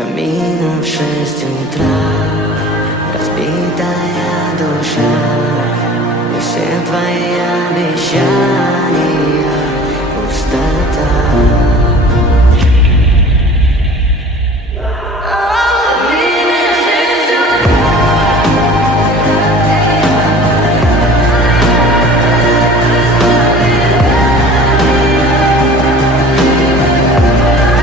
камина в 6 утра, разбитая душа, и все твои обещания